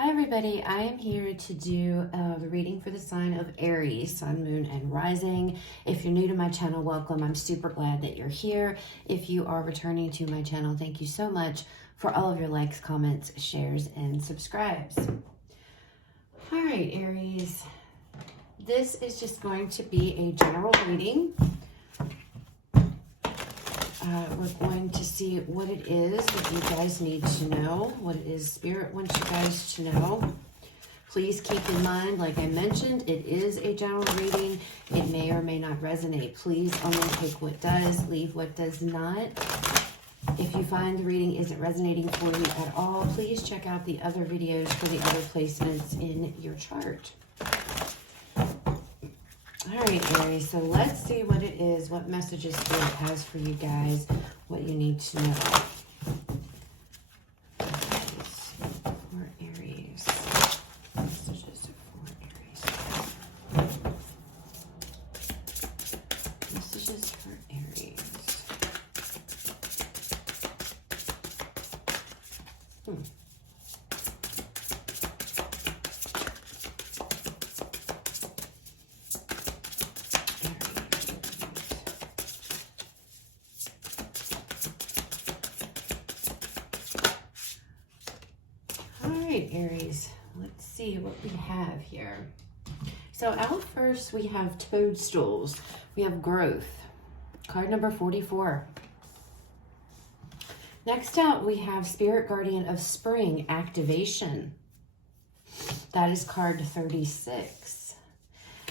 Hi everybody, I am here to do the reading for the sign of Aries, Sun, Moon, and Rising. If you're new to my channel, welcome. I'm super glad that you're here. If you are returning to my channel, thank you so much for all of your likes, comments, shares, and subscribes. All right, Aries, this is just going to be a general reading. We're going to see what it is that you guys need to know, what it is Spirit wants you guys to know. Please keep in mind, like I mentioned, it is a general reading. It may or may not resonate. Please only take what does, leave what does not. If you find the reading isn't resonating for you at all, please check out the other videos for the other placements in your chart. All right, Aries, so let's see what it is, what messages Spirit has for you guys, what you need to know. For Aries. Messages for Aries. Messages for Aries. Aries, let's see what we have here. So out first we have toadstools. We have growth. Card number 44. Next out we have Spirit Guardian of Spring activation. That is card 36.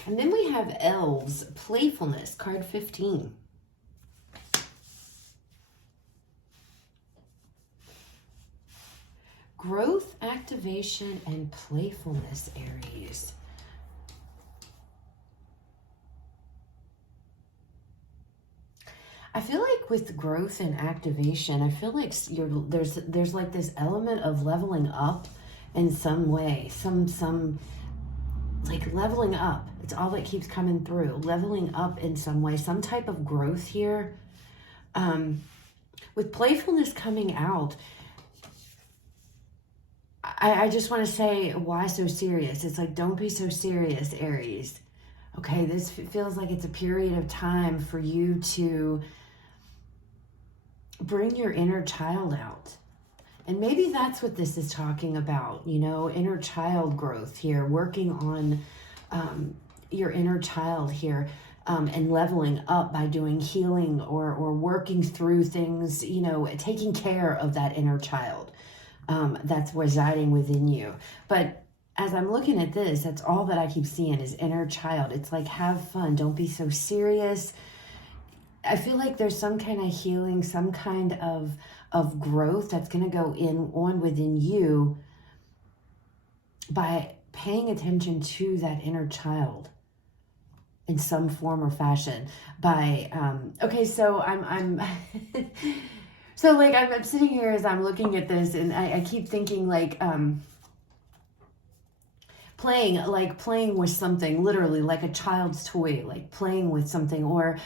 And then we have elves, playfulness, card 15. Growth, activation, and playfulness, Aries. I feel like with growth and activation, I feel like there's like this element of leveling up in some way, some like leveling up. It's all that keeps coming through, leveling up in some way, some type of growth here. With playfulness coming out, I just want to say, why so serious? It's like, don't be so serious, Aries. Okay, this feels like it's a period of time for you to bring your inner child out. And maybe that's what this is talking about, you know, inner child growth here, working on your inner child here and leveling up by doing healing or working through things, you know, taking care of that inner child. That's residing within you. But as I'm looking at this, that's all that I keep seeing is inner child. It's like, have fun. Don't be so serious. I feel like there's some kind of healing, some kind of growth that's going to go on within you by paying attention to that inner child in some form or fashion. By, okay, so I'm so like I'm sitting here as I'm looking at this, and I keep thinking like playing with something, literally like a child's toy, like playing with something, or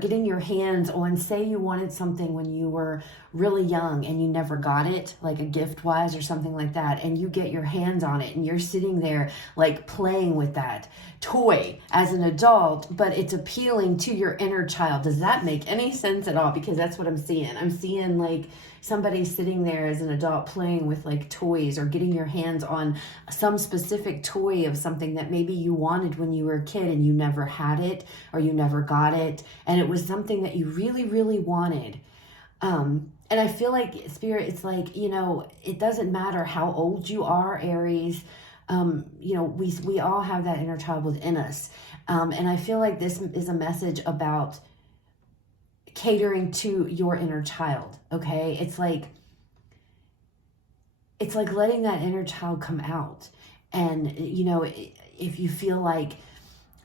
getting your hands on, say you wanted something when you were really young and you never got it, like a gift wise or something like that, and you get your hands on it and you're sitting there like playing with that toy as an adult, but it's appealing to your inner child. Does that make any sense at all? Because that's what I'm seeing. I'm seeing like somebody sitting there as an adult playing with like toys, or getting your hands on some specific toy of something that maybe you wanted when you were a kid and you never had it, or you never got it, and it was something that you really, really wanted. And I feel like Spirit, it's like, you know, it doesn't matter how old you are, Aries. You know, we all have that inner child within us. And I feel like this is a message about catering to your inner child. Okay. It's like letting that inner child come out. And, you know, if you feel like,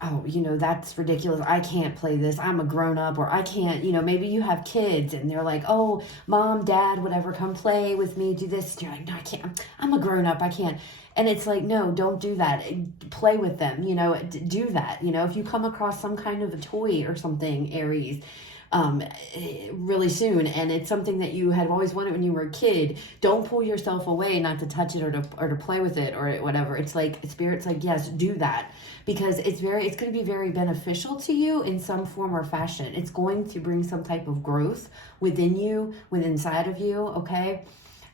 oh, you know, that's ridiculous, I can't play this, I'm a grown up, or I can't, you know, maybe you have kids and they're like, oh, mom, dad, whatever, come play with me, do this. And you're like, no, I can't, I'm a grown up, I can't. And it's like, no, don't do that. Play with them, you know, do that. You know, if you come across some kind of a toy or something, Aries, really soon, and it's something that you had always wanted when you were a kid. Don't pull yourself away not to touch it or to play with it or whatever. It's like Spirit's like, yes, do that, because it's going to be very beneficial to you in some form or fashion. It's going to bring some type of growth within you, inside of you, okay?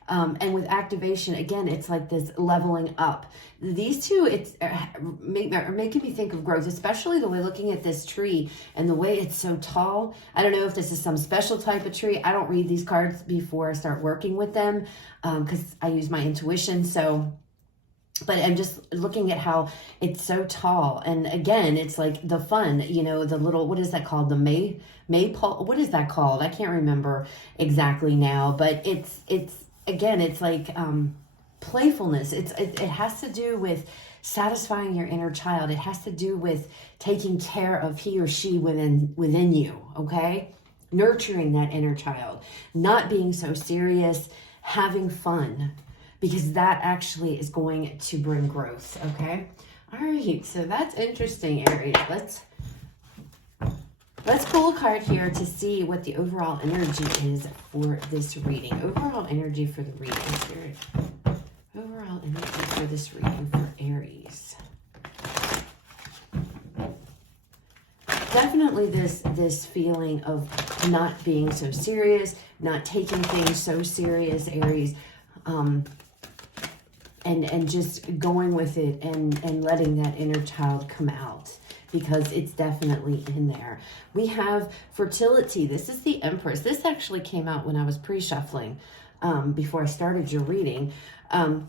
And with activation, again, it's like this leveling up. These two, are making me think of growth, especially the way looking at this tree and the way it's so tall. I don't know if this is some special type of tree. I don't read these cards before I start working with them, because I use my intuition. So, but I'm just looking at how it's so tall. And again, it's like the fun, the little, what is that called? The maypole, what is that called? I can't remember exactly now, but it's again, it's like playfulness. It has to do with satisfying your inner child. It has to do with taking care of he or she within you, okay? Nurturing that inner child, not being so serious, having fun, because that actually is going to bring growth, okay? All right, so that's interesting, Aries. Let's pull a card here to see what the overall energy is for this reading. Overall energy for the reading, Spirit. Overall energy for this reading for Aries. Definitely this feeling of not being so serious, not taking things so serious, Aries, and just going with it and letting that inner child come out, because it's definitely in there. We have fertility. This is the Empress. This actually came out when I was pre-shuffling, before I started your reading.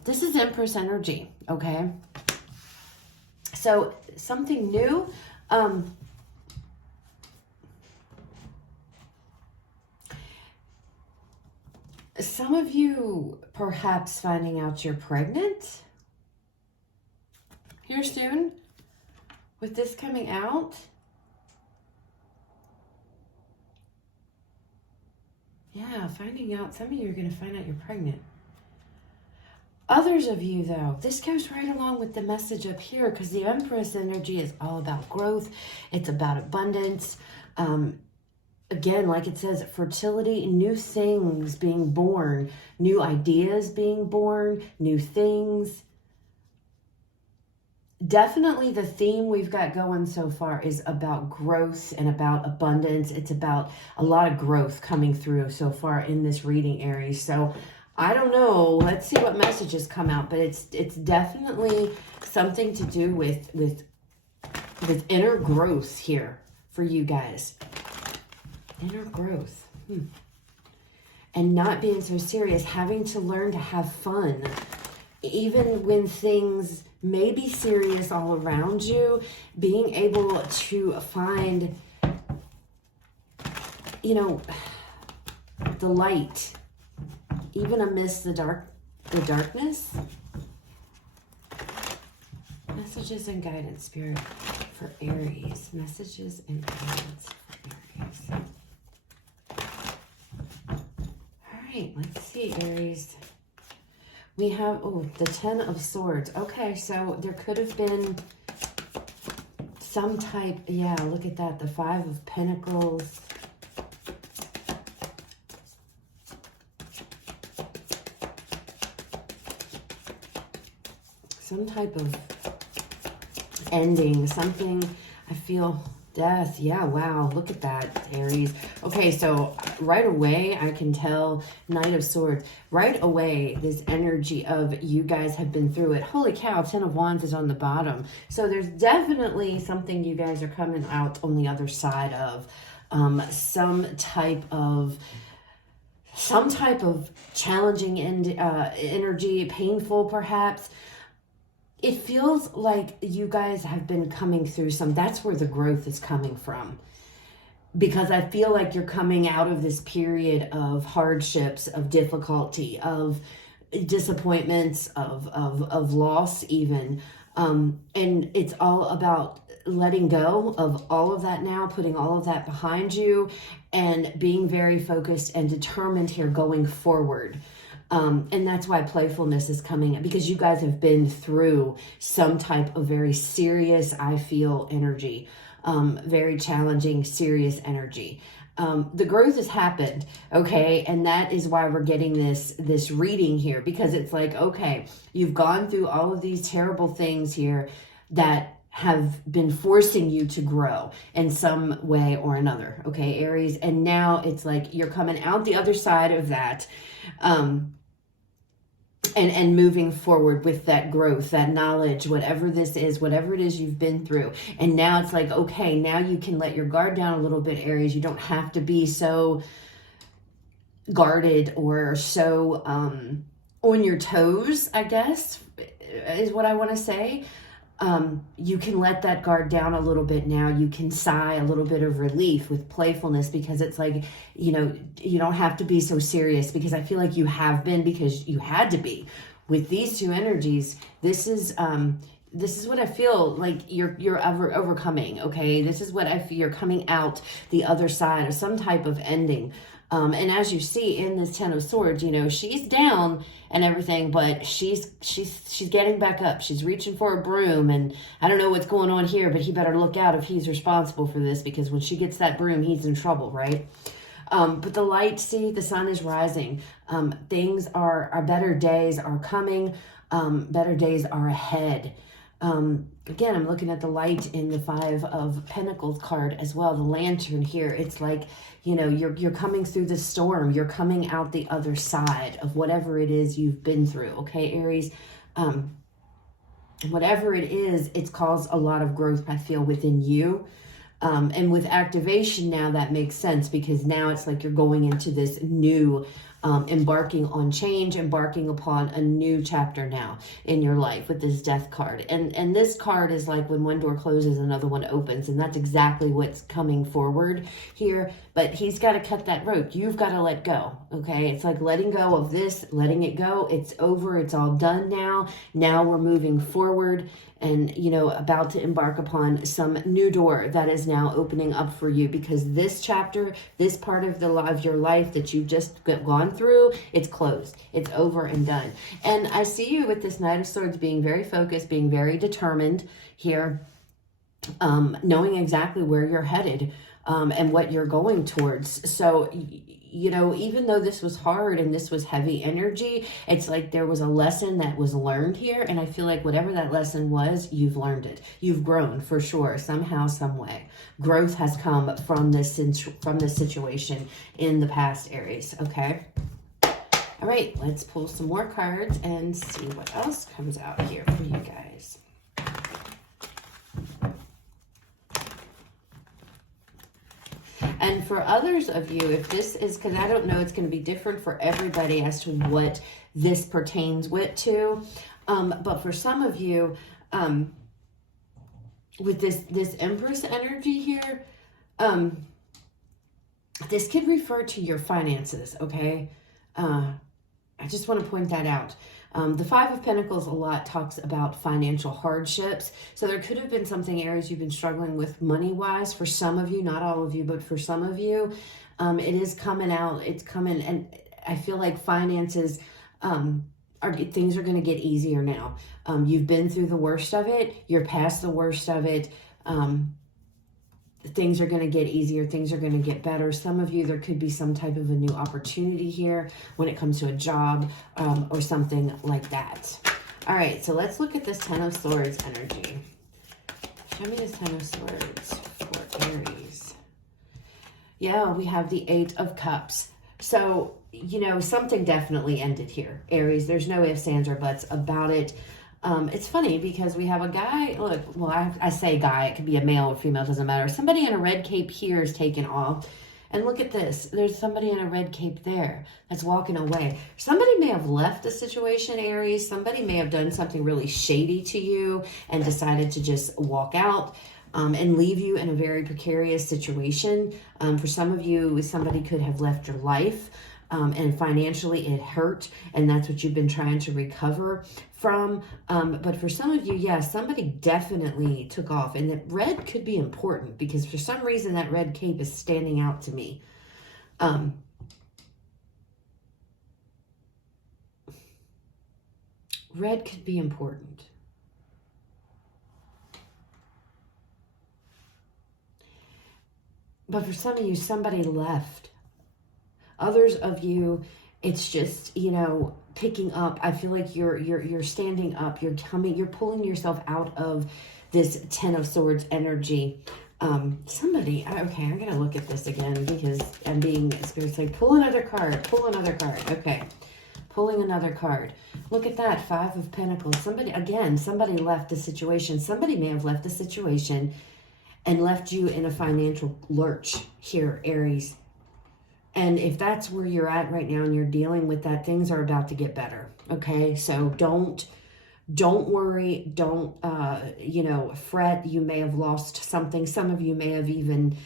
This is Empress energy, okay? So something new. Some of you perhaps finding out you're pregnant here soon with this coming out. Yeah, finding out. Some of you are going to find out you're pregnant. Others of you, though, this goes right along with the message up here, because the Empress energy is all about growth. It's about abundance. Again, like it says, fertility, new things being born, new ideas being born, new things. Definitely the theme we've got going so far is about growth and about abundance. It's about a lot of growth coming through so far in this reading, Aries. So I don't know. Let's see what messages come out, but it's definitely something to do with inner growth here for you guys. Inner growth. And not being so serious, having to learn to have fun. Even when things may be serious all around you, being able to find, the light, even amidst the darkness. Messages and guidance, Spirit, for Aries. Messages and guidance for Aries. Let's see, Aries. We have, the 10 of Swords. Okay, so there could have been some type, look at that, the 5 of Pentacles. Some type of ending, something, I feel, death. Yeah, wow, look at that, Aries. Okay, so right away, I can tell, Knight of Swords, right away, this energy of you guys have been through it. Holy cow, 10 of Wands is on the bottom. So there's definitely something you guys are coming out on the other side of. Some type of challenging energy, painful perhaps. It feels like you guys have been coming through that's where the growth is coming from. Because I feel like you're coming out of this period of hardships, of difficulty, of disappointments, of loss even. And it's all about letting go of all of that now, putting all of that behind you, and being very focused and determined here going forward. And that's why playfulness is coming, because you guys have been through some type of very serious, I feel, energy, very challenging, serious energy. The growth has happened, okay? And that is why we're getting this reading here, because it's like, okay, you've gone through all of these terrible things here that have been forcing you to grow in some way or another, okay, Aries? And now it's like you're coming out the other side of that, and moving forward with that growth, that knowledge, whatever this is, whatever it is you've been through. And now it's like, okay, now you can let your guard down a little bit, Aries. You don't have to be so guarded or so on your toes, I guess, is what I want to say. You can let that guard down a little bit now. You can sigh a little bit of relief with playfulness, because it's like, you know, you don't have to be so serious, because I feel like you have been, because you had to be with these two energies. This is what I feel like you're overcoming. Okay. This is what I feel. You're coming out the other side of some type of ending. And as you see in this Ten of Swords, you know, she's down and everything, but she's getting back up. She's reaching for a broom, and I don't know what's going on here, but he better look out if he's responsible for this, because when she gets that broom, he's in trouble, right? But the light, see, the sun is rising. Things are better days are coming. Better days are ahead. Again, I'm looking at the light in the Five of Pentacles card as well, the lantern here. It's like, you know, you're coming through the storm. You're coming out the other side of whatever it is you've been through, okay, Aries? Whatever it is, it's caused a lot of growth, I feel, within you. And with activation now, that makes sense, because now it's like you're going into this new, embarking on change, embarking upon a new chapter now in your life with this Death card. And this card is like when one door closes, another one opens. And that's exactly what's coming forward here. But he's got to cut that rope. You've got to let go, okay? It's like letting go of this, letting it go. It's over. It's all done now. Now we're moving forward, and, you know, about to embark upon some new door that is now opening up for you, because this chapter, this part of your life that you've just gone through, it's closed. It's over and done. And I see you with this Knight of Swords being very focused, being very determined here, knowing exactly where you're headed, and what you're going towards. So, you know, even though this was hard and this was heavy energy, it's like there was a lesson that was learned here. And I feel like whatever that lesson was, you've learned it. You've grown for sure, somehow, some way. Growth has come from this situation in the past, Aries, okay? All right, let's pull some more cards and see what else comes out here for you guys. And for others of you, if this is, because I don't know, it's going to be different for everybody as to what this pertains to. But for some of you, with this Empress energy here, this could refer to your finances, okay? I just want to point that out. The Five of Pentacles a lot talks about financial hardships. So there could have been something, Aries, you've been struggling with money-wise. For some of you, not all of you, but for some of you, it is coming out. It's coming, and I feel like finances, things are going to get easier now. You've been through the worst of it. You're past the worst of it. Things are going to get easier. Things are going to get better. Some of you, there could be some type of a new opportunity here when it comes to a job, or something like that. All right, so let's look at this Ten of Swords energy. Show me this Ten of Swords for Aries. Yeah, we have the Eight of Cups. So, you know, something definitely ended here, Aries. There's no ifs, ands, or buts about it. It's funny because we have a guy, look, well, I say guy, it could be a male or female, doesn't matter. Somebody in a red cape here is taken off. And look at this. There's somebody in a red cape there that's walking away. Somebody may have left the situation, Aries. Somebody may have done something really shady to you and decided to just walk out, and leave you in a very precarious situation. For some of you, somebody could have left your life. And financially it hurt, and that's what you've been trying to recover from. But for some of you, yes, somebody definitely took off, and that red could be important because for some reason that red cape is standing out to me. Red could be important. But for some of you, somebody left. Others of you, it's just, you know, picking up. I feel like you're standing up. You're pulling yourself out of this Ten of Swords energy. Okay, I'm gonna look at this again because I'm being spiritually. Pull another card. Okay, pulling another card. Look at that, Five of Pentacles. Somebody left the situation. Somebody may have left the situation and left you in a financial lurch here, Aries. And if that's where you're at right now and you're dealing with that, things are about to get better. Okay, so don't worry. Don't, fret. You may have lost something. Some of you may have even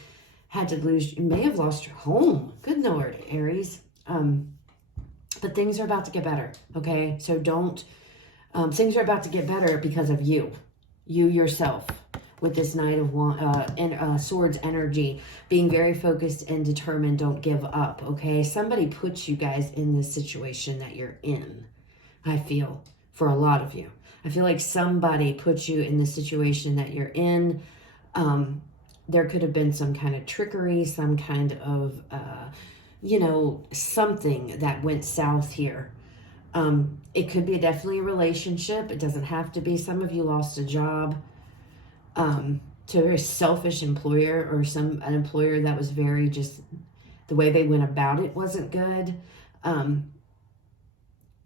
had to lose. You may have lost your home. Good Lord, Aries. But things are about to get better. Okay, so things are about to get better because of you yourself. With this Knight of Swords energy, being very focused and determined, don't give up, okay? Somebody puts you guys in this situation that you're in, I feel, for a lot of you. I feel like somebody put you in the situation that you're in. There could have been some kind of trickery, some kind of, something that went south here. It could be definitely a relationship. It doesn't have to be. Some of you lost a job. To a very selfish employer, or an employer that was very just, the way they went about it wasn't good.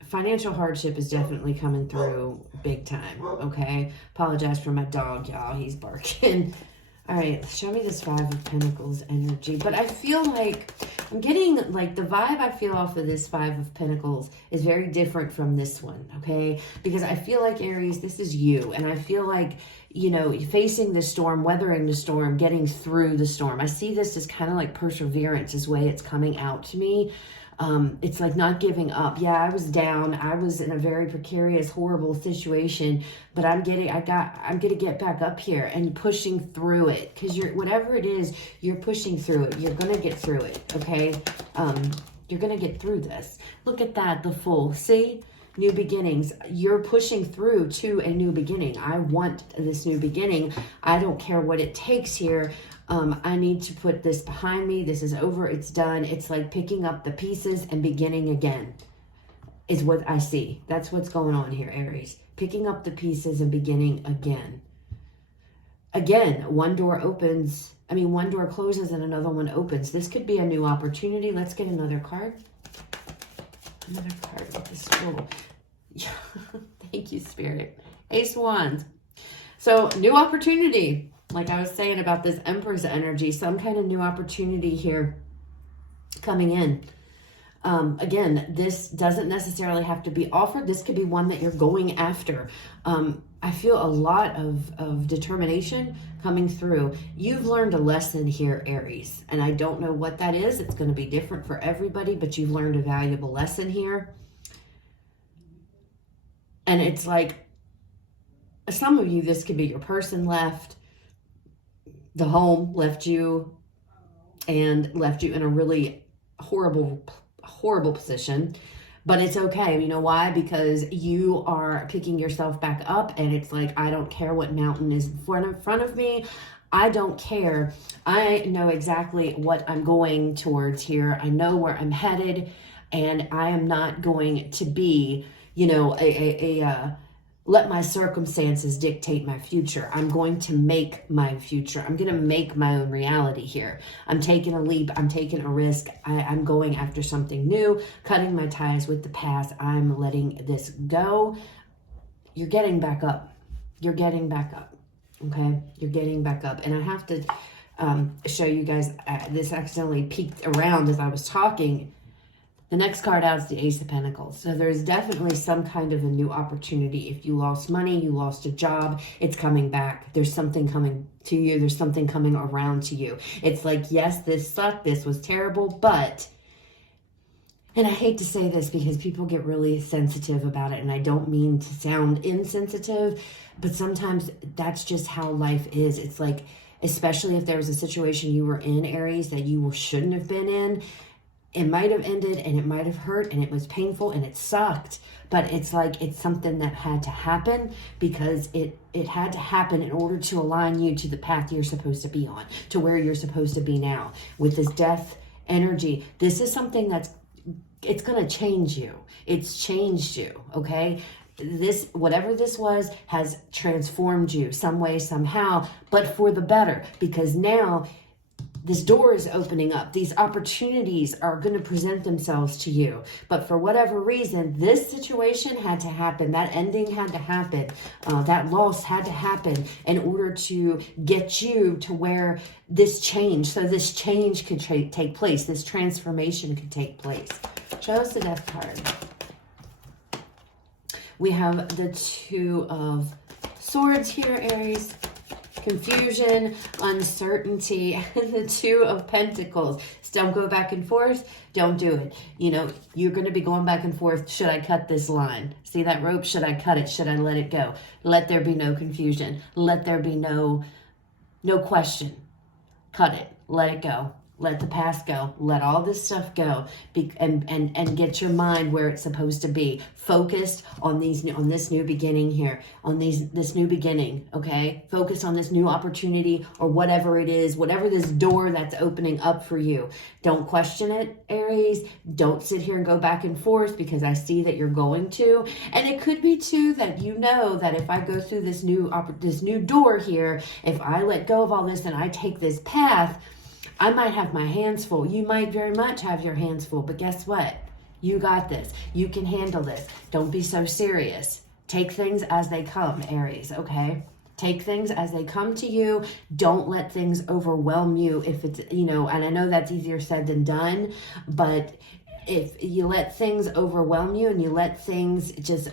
Financial hardship is definitely coming through big time, okay? Apologize for my dog, y'all. He's barking. All right, show me this Five of Pentacles energy. But I feel like I'm getting, like, the vibe I feel off of this Five of Pentacles is very different from this one, okay? Because I feel like, Aries, this is you. And I feel like, facing the storm, weathering the storm, getting through the storm. I see this as kind of like perseverance is the way it's coming out to me. It's like not giving up. Yeah, I was down. I was in a very precarious, horrible situation, but I'm going to get back up here and pushing through it, because whatever it is, you're pushing through it. You're going to get through it. Okay. You're going to get through this. Look at that. The Fool. See? New beginnings. You're pushing through to a new beginning. I want this new beginning. I don't care what it takes here. I need to put this behind me. This is over. It's done. It's like picking up the pieces and beginning again is what I see. That's what's going on here, Aries. Picking up the pieces and beginning again. Again, one door closes and another one opens. This could be a new opportunity. Let's get another card. Another card with this Fool. Thank you, Spirit. Ace Wands. So, new opportunity. Like I was saying about this Empress energy, some kind of new opportunity here coming in. Again, this doesn't necessarily have to be offered. This could be one that you're going after. I feel a lot of determination coming through. You've learned a lesson here, Aries, and I don't know what that is. It's going to be different for everybody, but you've learned a valuable lesson here. And it's like, some of you, this could be your person left. The home left you and left you in a really horrible position. But it's okay. You know why? Because you are picking yourself back up, and it's like, I don't care what mountain is in front of me. I don't care. I know exactly what I'm going towards here. I know where I'm headed, and I am not going to be, let my circumstances dictate my future. I'm going to make my future. I'm going to make my own reality here. I'm taking a leap. I'm taking a risk. I'm going after something new, cutting my ties with the past. I'm letting this go. You're getting back up. You're getting back up. Okay? You're getting back up. And I have to show you guys, this accidentally peeked around as I was talking. The next card out is the Ace of Pentacles. So there's definitely some kind of a new opportunity. If you lost money, you lost a job, it's coming back. There's something coming to you. There's something coming around to you. It's like, yes, this sucked. This was terrible. But, and I hate to say this because people get really sensitive about it, and I don't mean to sound insensitive, but sometimes that's just how life is. It's like, especially if there was a situation you were in, Aries, that you shouldn't have been in, it might have ended and it might have hurt and it was painful and it sucked, but it's like it's something that had to happen because it had to happen in order to align you to the path you're supposed to be on, to where you're supposed to be now. With this death energy, this is something it's going to change you. It's changed you, okay? This, whatever this was, has transformed you some way, somehow, but for the better, because now this door is opening up. These opportunities are going to present themselves to you. But for whatever reason, this situation had to happen. That ending had to happen. That loss had to happen in order to get you to where this change, so this change could take place. This transformation could take place. Show us the Death card. We have the Two of Swords here, Aries. Confusion, uncertainty, and the Two of Pentacles. So don't go back and forth. Don't do it. You know, you're going to be going back and forth. Should I cut this line? See that rope? Should I cut it? Should I let it go? Let there be no confusion. Let there be no question. Cut it. Let it go. Let the past go. Let all this stuff go, and get your mind where it's supposed to be. Focused on this new beginning here, this new beginning. Okay, focus on this new opportunity or whatever it is, whatever this door that's opening up for you. Don't question it, Aries. Don't sit here and go back and forth, because I see that you're going to, and it could be too that you know that if I go through this new door here, if I let go of all this and I take this path, I might have my hands full. You might very much have your hands full, but guess what? You got this. You can handle this. Don't be so serious. Take things as they come, Aries, okay? Take things as they come to you. Don't let things overwhelm you if it's, and I know that's easier said than done, but if you let things overwhelm you and you let things just,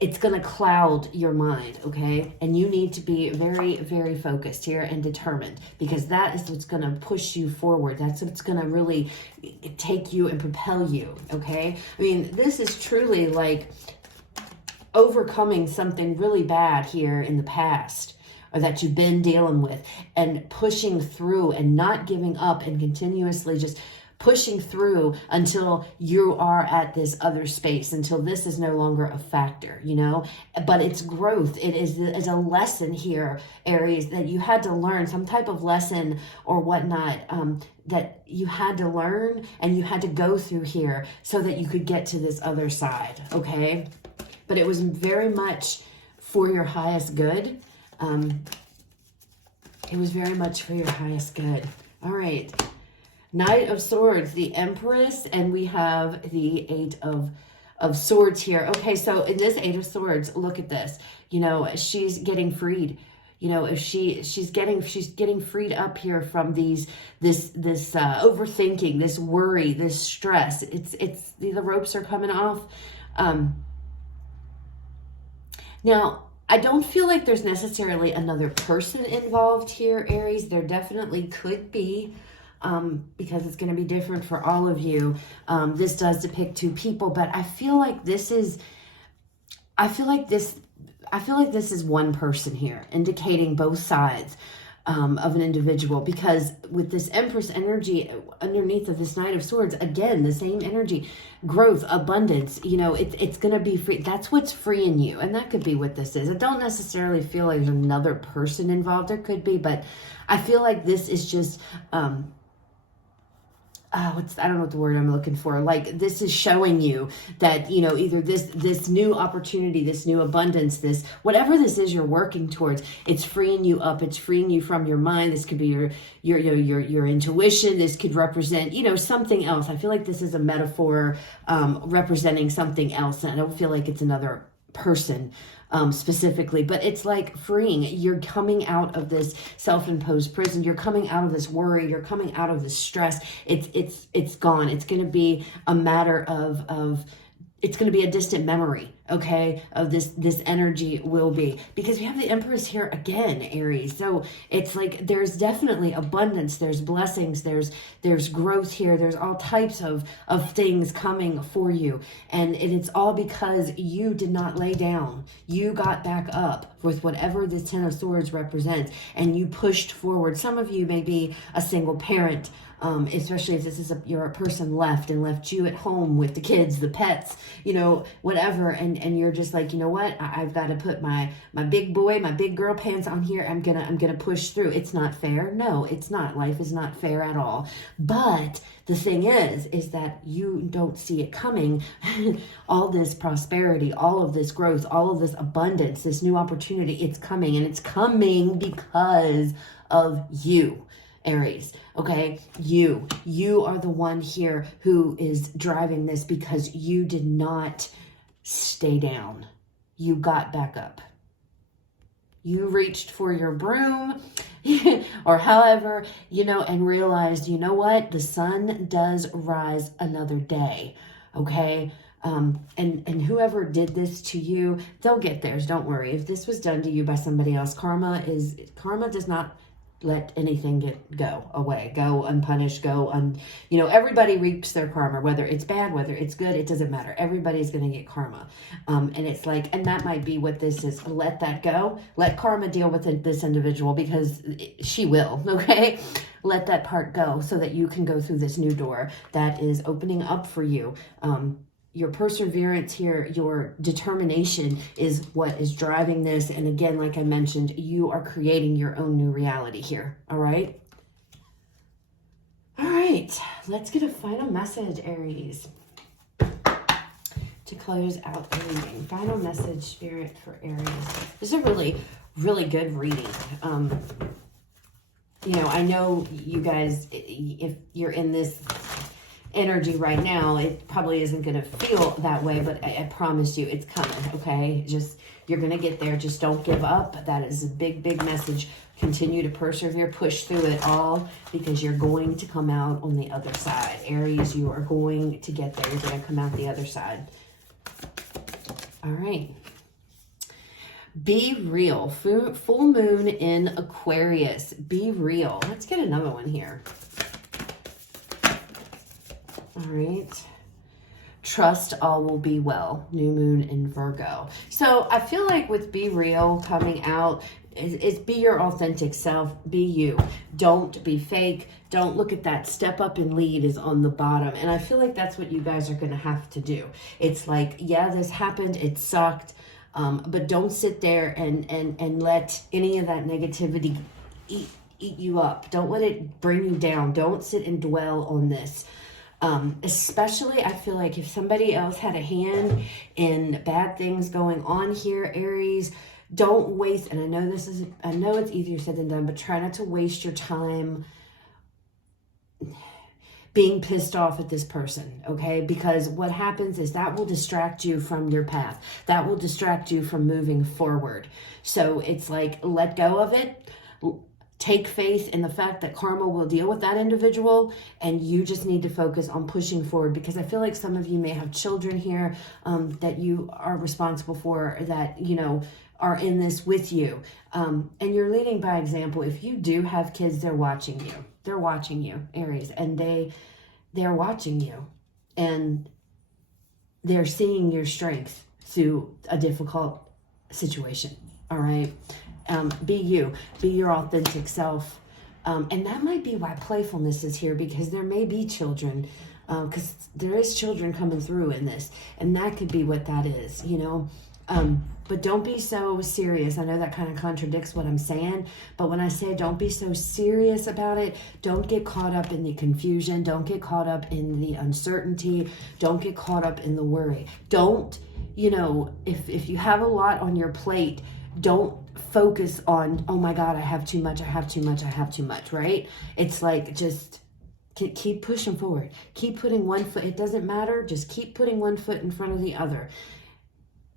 it's going to cloud your mind, okay? And you need to be very, very focused here and determined, because that is what's going to push you forward. That's what's going to really take you and propel you, okay? I mean, this is truly like overcoming something really bad here in the past, or that you've been dealing with, and pushing through and not giving up and continuously just pushing through until you are at this other space, until this is no longer a factor, but it's growth. It is a lesson here, Aries, that you had to learn, some type of lesson or whatnot, that you had to learn and you had to go through here so that you could get to this other side, okay? But it was very much for your highest good. It was very much for your highest good. All right. Knight of Swords, the Empress, and we have the Eight of Swords here. Okay, so in this Eight of Swords, look at this. She's getting freed. If she's getting freed up here from this overthinking, this worry, this stress. It's the ropes are coming off. Now, I don't feel like there's necessarily another person involved here, Aries. There definitely could be. Because it's going to be different for all of you. This does depict two people, but I feel like this is one person here, indicating both sides of an individual, because with this Empress energy underneath of this Knight of Swords, again, the same energy, growth, abundance, it's going to be free. That's what's freeing you. And that could be what this is. I don't necessarily feel like there's another person involved. There could be, but I feel like this is just, I don't know what the word I'm looking for. Like, this is showing you that, either this new opportunity, this new abundance, this, whatever this is you're working towards, it's freeing you up. It's freeing you from your mind. This could be your intuition. This could represent, something else. I feel like this is a metaphor, representing something else. And I don't feel like it's another person, specifically, but it's like freeing. You're coming out of this self-imposed prison. You're coming out of this worry. You're coming out of this stress. It's gone. It's going to be a matter of it's going to be a distant memory, okay, of this energy will be, because we have the Empress here again, Aries. So it's like there's definitely abundance, there's blessings, there's growth here, there's all types of things coming for you, and it's all because you did not lay down. You got back up with whatever this Ten of Swords represents, and you pushed forward. Some of you may be a single parent, especially if this is you're a person left you at home with the kids, the pets, you know, whatever, and you're just like, you know what, I've got to put my big boy, my big girl pants on here. I'm gonna push through. It's not fair. No, it's not. Life is not fair at all. But the thing is that you don't see it coming. All this prosperity, all of this growth, all of this abundance, this new opportunity, it's coming, and it's coming because of you, Aries. Okay, you are the one here who is driving this, because you did not stay down. You got back up. You reached for your broom or however, you know, and realized, you know what, the sun does rise another day. Okay. And whoever did this to you, they'll get theirs. Don't worry. If this was done to you by somebody else, karma does not let anything go away, go unpunished, you know, everybody reaps their karma, whether it's bad, whether it's good, it doesn't matter. Everybody's going to get karma. And it's like, and that might be what this is. Let that go. Let karma deal with this individual, because she will, okay? Let that part go so that you can go through this new door that is opening up for you. Your perseverance here, your determination is what is driving this. And again, like I mentioned, you are creating your own new reality here. All right. All right. Let's get a final message, Aries, to close out the reading. Final message, Spirit, for Aries. This is a really, really good reading. You know, I know you guys, if you're in this energy right now, it probably isn't going to feel that way, but I promise you it's coming. Okay, just you're going to get there. Just don't give up. That is a big message. Continue to persevere, push through it all, because you're going to come out on the other side. Aries, you are going to get there. You're going to come out the other side. All right. Be real. Full moon in Aquarius. Be real. Let's get another one here. All right. Trust all will be well. New moon in Virgo. So I feel like with Be Real coming out, is be your authentic self. Be you. Don't be fake. Don't look at that. Step up and lead is on the bottom. And I feel like that's what you guys are going to have to do. It's like, yeah, this happened. It sucked. But don't sit there and let any of that negativity eat you up. Don't let it bring you down. Don't sit and dwell on this. Especially, I feel like if somebody else had a hand in bad things going on here, Aries, don't waste, and I know it's easier said than done, but try not to waste your time being pissed off at this person, okay? Because what happens is that will distract you from your path. That will distract you from moving forward. So it's like, let go of it. Take faith in the fact that karma will deal with that individual, and you just need to focus on pushing forward, because I feel like some of you may have children here that you are responsible for, that, you know, are in this with you. And you're leading by example. If you do have kids, they're watching you. They're watching you, Aries, and they're watching you, and they're seeing your strength through a difficult situation. All right. Be you, be your authentic self. And that might be why playfulness is here, because there may be children, because there is children coming through in this, and that could be what that is, you know. But don't be so serious. I know that kind of contradicts what I'm saying, but when I say don't be so serious about it, don't get caught up in the confusion. Don't get caught up in the uncertainty. Don't get caught up in the worry. Don't, you know, if you have a lot on your plate, don't focus on, oh my God, I have too much, right? It's like, just keep pushing forward. Keep putting one foot, it doesn't matter, just keep putting one foot in front of the other.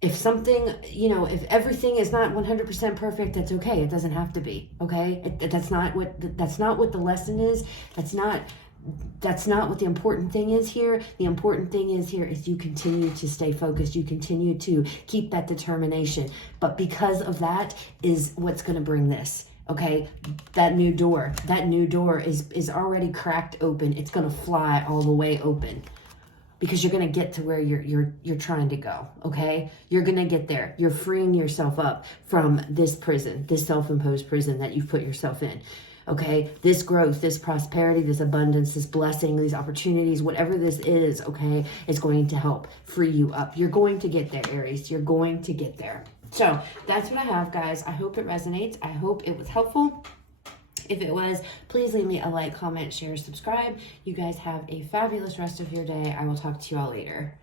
If something, you know, if everything is not 100% perfect, that's okay. It doesn't have to be, okay? That's not what the lesson is. That's not That's not what the important thing is here. The important thing is here is you continue to stay focused. You continue to keep that determination. But because of that is what's going to bring this. Okay, that new door is already cracked open. It's going to fly all the way open because you're going to get to where you're trying to go. Okay, you're going to get there. You're freeing yourself up from this prison, this self-imposed prison that you've put yourself in. Okay, this growth, this prosperity, this abundance, this blessing, these opportunities, whatever this is, okay, is going to help free you up. You're going to get there, Aries. You're going to get there. So that's what I have, guys. I hope it resonates. I hope it was helpful. If it was, please leave me a like, comment, share, subscribe. You guys have a fabulous rest of your day. I will talk to you all later.